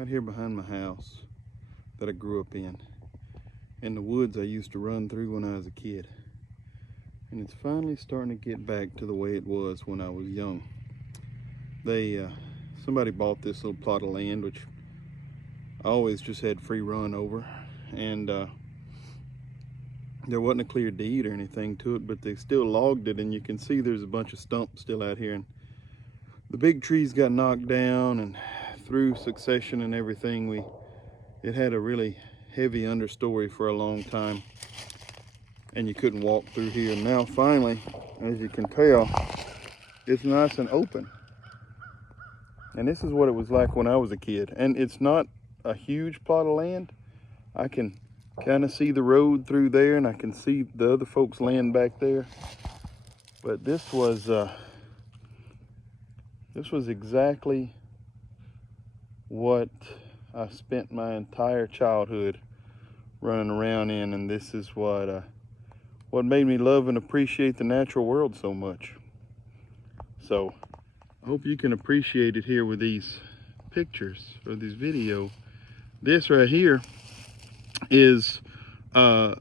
right here behind my house that I grew up in the woods I used to run through when I was a kid. And it's finally starting to get back to the way it was when I was young. Somebody bought this little plot of land, which I always just had free run over, and there wasn't a clear deed or anything to it, but they still logged it, and you can see there's a bunch of stumps still out here, and the big trees got knocked down, and through succession and everything, it had a really heavy understory for a long time, and you couldn't walk through here. And now finally, as you can tell, it's nice and open. And this is what it was like when I was a kid. And it's not a huge plot of land. I can kind of see the road through there, and I can see the other folks' land back there. But this was exactly what I spent my entire childhood running around in, and this is what made me love and appreciate the natural world so much. So I hope you can appreciate it here with these pictures or this video. This right here is a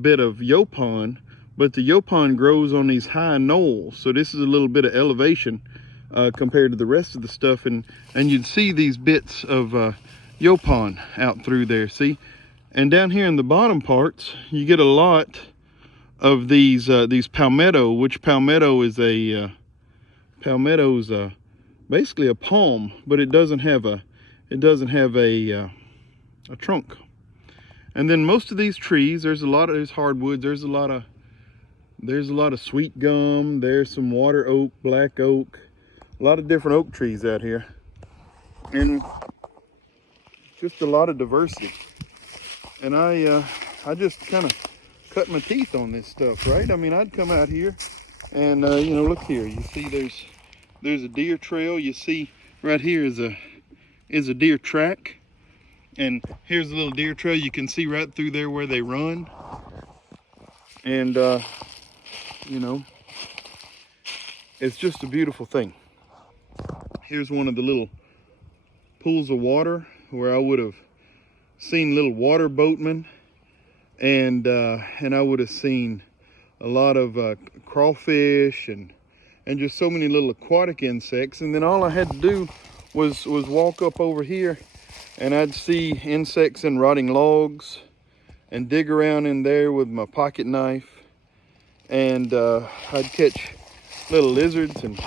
bit of yaupon, but the yaupon grows on these high knolls, so this is a little bit of elevation compared to the rest of the stuff, and you'd see these bits of yaupon out through there, see? And down here in the bottom parts, you get a lot of these palmetto, which palmetto is palmetto's basically a palm, but it doesn't have a trunk. And then most of these trees, there's hardwoods, there's a lot of sweet gum, there's some water oak, black oak, a lot of different oak trees out here, and just a lot of diversity. And I just kind of cut my teeth on this stuff, right? I mean, I'd come out here and you know, look here, you see there's a deer trail. You see right here is a deer track, and here's a little deer trail. You can see right through there where they run. And you know, it's just a beautiful thing. Here's one of the little pools of water where I would have seen little water boatmen, and I would have seen a lot of crawfish and just so many little aquatic insects. And then all I had to do was walk up over here, and I'd see insects in rotting logs and dig around in there with my pocket knife, and I'd catch little lizards and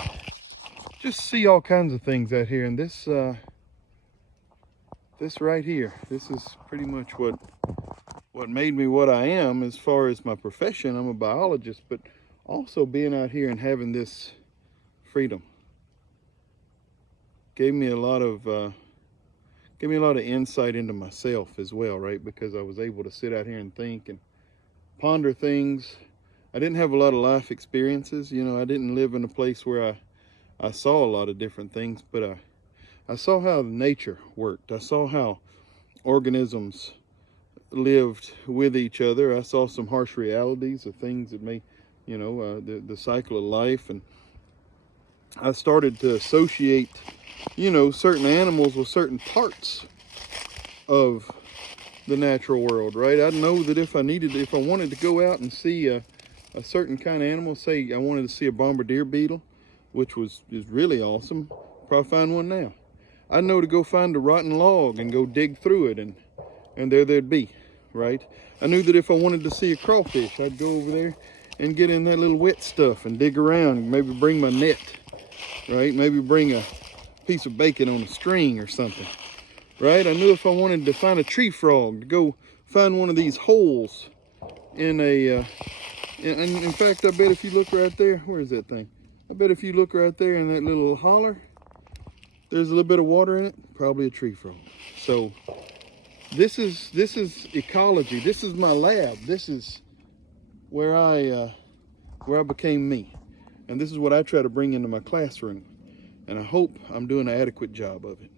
just see all kinds of things out here. And this right here, this is pretty much what made me what I am as far as my profession. I'm a biologist, but also being out here and having this freedom gave me a lot of insight into myself as well, right? Because I was able to sit out here and think and ponder things. I didn't have a lot of life experiences, you know. I didn't live in a place where I saw a lot of different things, but I saw how nature worked. I saw how organisms lived with each other. I saw some harsh realities of things that may, you know, the cycle of life. And I started to associate, you know, certain animals with certain parts of the natural world, right? I know that if I wanted to go out and see a certain kind of animal, say I wanted to see a bombardier beetle, which is really awesome, probably find one now. I know to go find a rotten log and go dig through it, and there they'd be, right? I knew that if I wanted to see a crawfish, I'd go over there and get in that little wet stuff and dig around, maybe bring my net, right? Maybe bring a piece of bacon on a string or something, right? I knew if I wanted to find a tree frog, to go find one of these holes in and in fact, I bet if you look right there, where is that thing? I bet if you look right there in that little holler, there's a little bit of water in it, probably a tree frog. So this is ecology. This is my lab. This is where I became me, and this is what I try to bring into my classroom, and I hope I'm doing an adequate job of it.